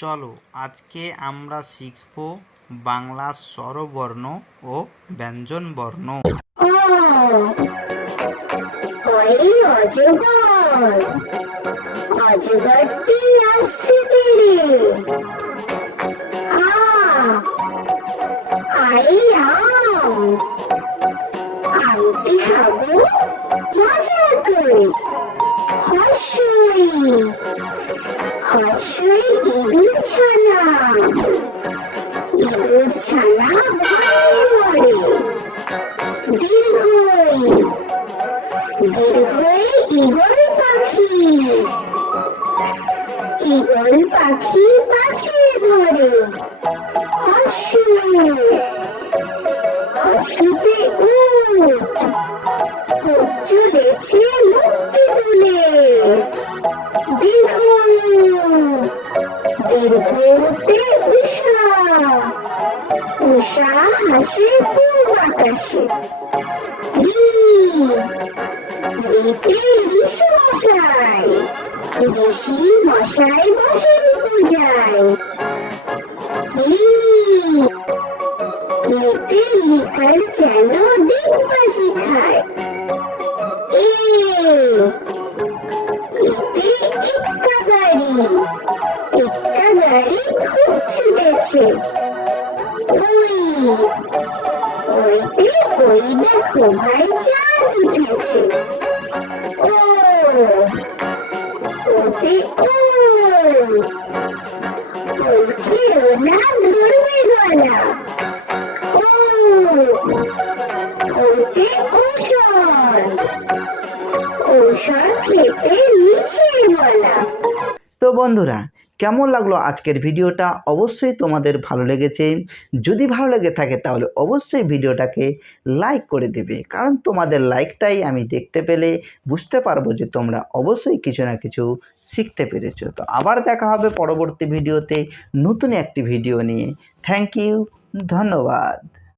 চলো আজকে আমরা শিখব বাংলা স্বরবর্ণ ও ব্যঞ্জনবর্ণ। অজগরটি আসছে তীরে আই আম আমটি খাবো মজা করে হর্ষই হর্ষই ইঁদুর ছানা ভয়ে মরে দীর্ঘই দীর্ঘই ঈগল পাখি ঈগল পাখি পাছে ধরে হর্ষতে উট চলেছে মুক্তি তুলে দীর্ঘ দীর্ঘতে উষা উষা হাসে পূব আকাশে ঋতে ঋষি মশাই ঋষি মশাই বসেন পূজায় লিতে লিকার যেন ডিগবাজি খায় এতে এক্কা গাড়ি খুব ছুটেছে ওই দেখো ভাই চাঁদ উঠেছে ওতে খেও না ধরবে গলা ওতে ঔষধ খেতে নিচে বলা। তো বন্ধুরা, কেমন লাগলো আজকের ভিডিওটা? অবশ্যই তোমাদের ভালো লেগেছে। যদি ভালো লেগে থাকে তাহলে অবশ্যই ভিডিওটাকে লাইক করে দেবে, কারণ তোমাদের লাইকটাই আমি দেখতে পেলে বুঝতে পারবো যে তোমরা অবশ্যই কিছু না কিছু শিখতে পেরেছো। তো আবার দেখা হবে পরবর্তী ভিডিওতে নতুন একটি ভিডিও নিয়ে। থ্যাংক ইউ, ধন্যবাদ।